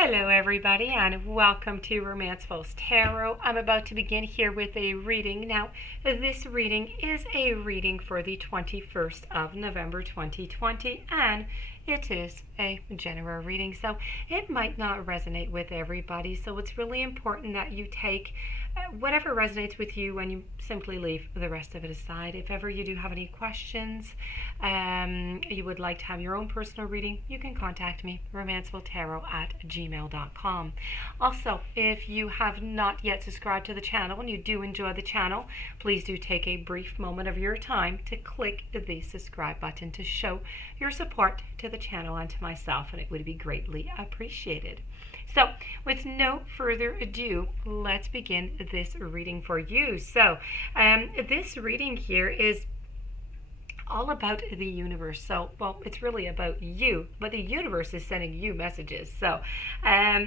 Hello everybody and welcome to Romanceful's Tarot. I'm about to begin here with a reading. Now, this reading is a reading for the 21st of November 2020 and it is a general reading, so it might not resonate with everybody. So it's really important that you take whatever resonates with you and you simply leave the rest of it aside. If ever you do have any questions, you would like to have your own personal reading, you can contact me, romancefultarot@gmail.com. Also, if you have not yet subscribed to the channel and you do enjoy the channel, please do take a brief moment of your time to click the subscribe button to show your support to the channel and to myself, and it would be greatly appreciated. So, with no further ado, let's begin this reading for you. So, this reading here is all about the universe. So, well, it's really about you, but the universe is sending you messages. So,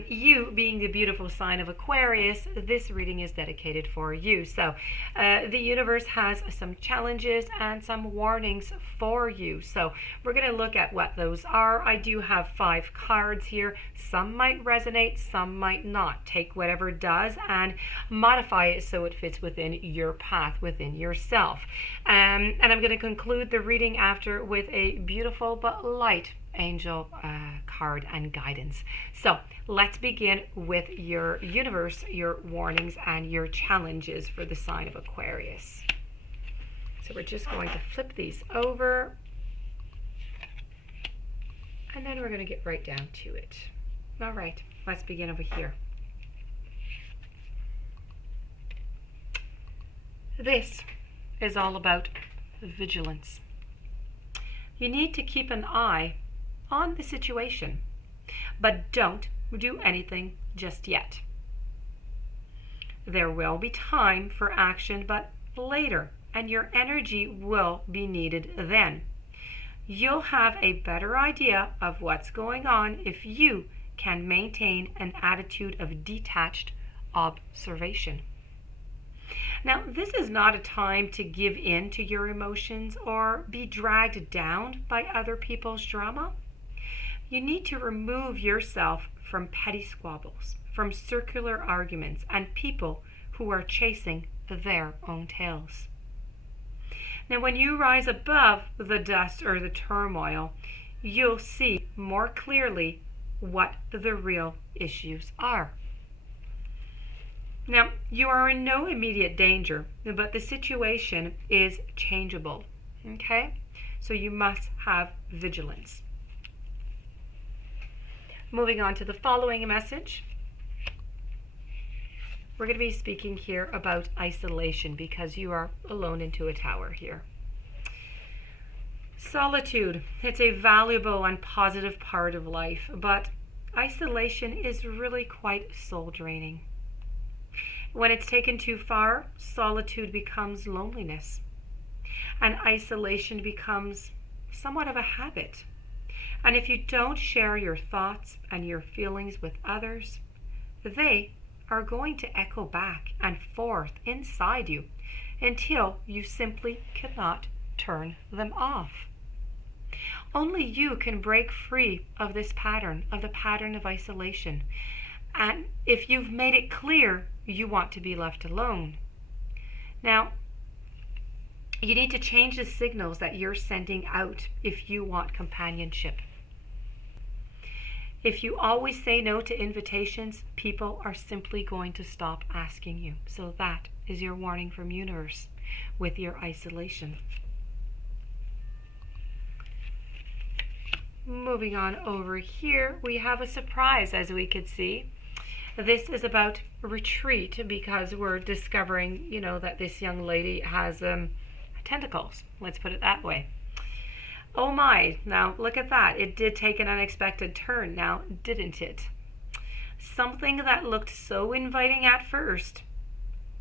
you being the beautiful sign of Aquarius, this reading is dedicated for you. So, the universe has some challenges and some warnings for you. So, we're going to look at what those are. I do have 5 cards here. Some might resonate, some might not. Take whatever does and modify it so it fits within your path, within yourself. And I'm going to conclude the reading after with a beautiful but light angel card and guidance. So let's begin with your universe, your warnings, and your challenges for the sign of Aquarius. So we're just going to flip these over, and then we're going to get right down to it. All right, let's begin over here. This is all about vigilance. You need to keep an eye on the situation, but don't do anything just yet. There will be time for action, but later, and your energy will be needed then. You'll have a better idea of what's going on if you can maintain an attitude of detached observation. Now, this is not a time to give in to your emotions or be dragged down by other people's drama. You need to remove yourself from petty squabbles, from circular arguments, and people who are chasing their own tails. Now, when you rise above the dust or the turmoil, you'll see more clearly what the real issues are. Now, you are in no immediate danger, but the situation is changeable, okay? So you must have vigilance. Moving on to the following message. We're going to be speaking here about isolation because you are alone into a tower here. Solitude, it's a valuable and positive part of life, but isolation is really quite soul draining. When it's taken too far, solitude becomes loneliness, and isolation becomes somewhat of a habit. And if you don't share your thoughts and your feelings with others, they are going to echo back and forth inside you until you simply cannot turn them off. Only you can break free of this pattern, of the pattern of isolation. And if you've made it clear you want to be left alone, now you need to change the signals that you're sending out if you want companionship. If you always say no to invitations, people are simply going to stop asking you. So that is your warning from universe with your isolation. Moving on over here, we have a surprise, as we could see. This is about retreat because we're discovering, that this young lady has tentacles. Let's put it that way. Oh my, now look at that. It did take an unexpected turn now, didn't it? Something that looked so inviting at first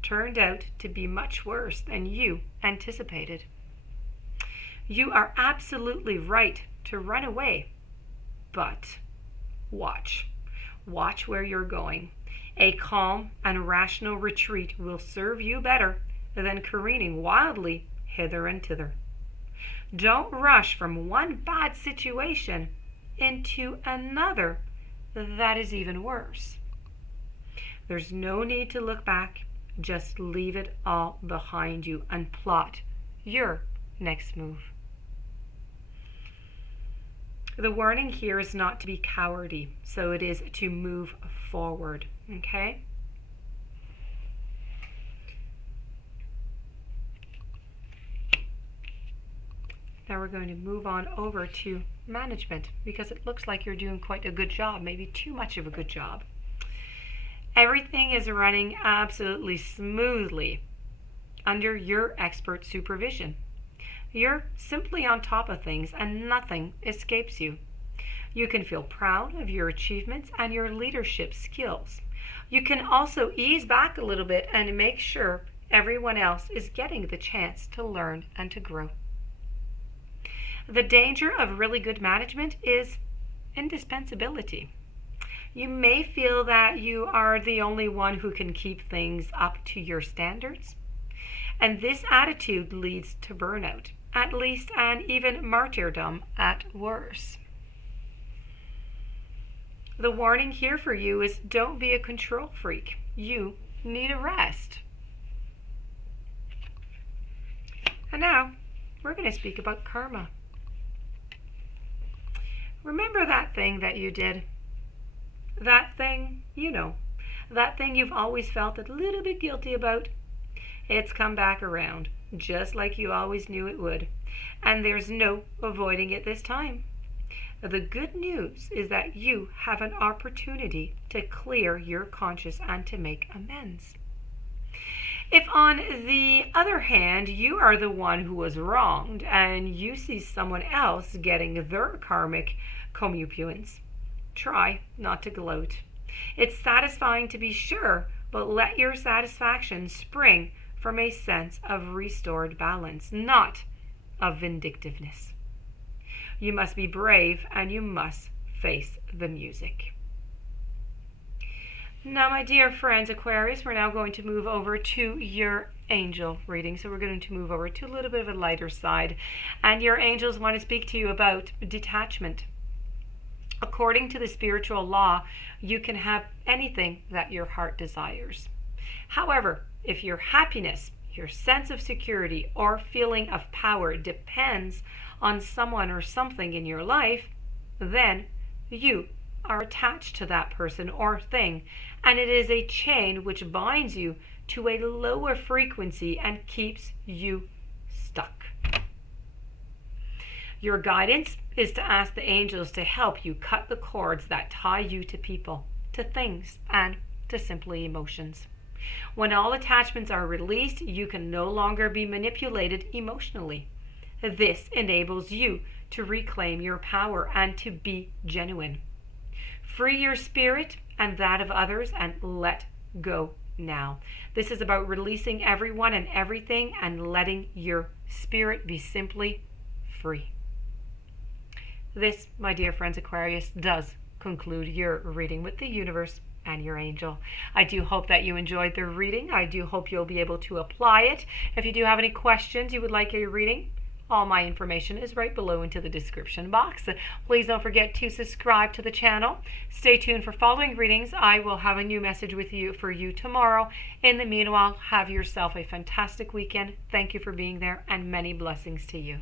turned out to be much worse than you anticipated. You are absolutely right to run away, but watch. Watch where you're going. A calm and rational retreat will serve you better than careening wildly hither and thither. Don't rush from one bad situation into another that is even worse. There's no need to look back. Just leave it all behind you and plot your next move. The warning here is not to be cowardly, so it is to move forward, okay? Now we're going to move on over to management, because it looks like you're doing quite a good job, maybe too much of a good job. Everything is running absolutely smoothly under your expert supervision. You're simply on top of things and nothing escapes you. You can feel proud of your achievements and your leadership skills. You can also ease back a little bit and make sure everyone else is getting the chance to learn and to grow. The danger of really good management is indispensability. You may feel that you are the only one who can keep things up to your standards, and this attitude leads to burnout, at least, and even martyrdom at worst. The warning here for you is don't be a control freak. You need a rest. And now we're going to speak about karma. Remember that thing that you did? That thing, that thing you've always felt a little bit guilty about? It's come back around, just like you always knew it would. And there's no avoiding it this time. The good news is that you have an opportunity to clear your conscience and to make amends. If, on the other hand, you are the one who was wronged and you see someone else getting their karmic comeuppance, try not to gloat. It's satisfying to be sure, but let your satisfaction spring from a sense of restored balance, not of vindictiveness. You must be brave and you must face the music. Now, my dear friends, Aquarius, we're now going to move over to your angel reading. So we're going to move over to a little bit of a lighter side. And your angels want to speak to you about detachment. According to the spiritual law, you can have anything that your heart desires. However, if your happiness, your sense of security, or feeling of power depends on someone or something in your life, then you are attached to that person or thing, and it is a chain which binds you to a lower frequency and keeps you stuck. Your guidance is to ask the angels to help you cut the cords that tie you to people, to things, and to simply emotions. When all attachments are released, you can no longer be manipulated emotionally. This enables you to reclaim your power and to be genuine. Free your spirit and that of others and let go now. This is about releasing everyone and everything and letting your spirit be simply free. This, my dear friends Aquarius, does conclude your reading with the universe and your angel. I do hope that you enjoyed the reading. I do hope you'll be able to apply it. If you do have any questions you would like a reading, all my information is right below into the description box. Please don't forget to subscribe to the channel. Stay tuned for following readings. I will have a new message for you tomorrow. In the meanwhile, have yourself a fantastic weekend. Thank you for being there and many blessings to you.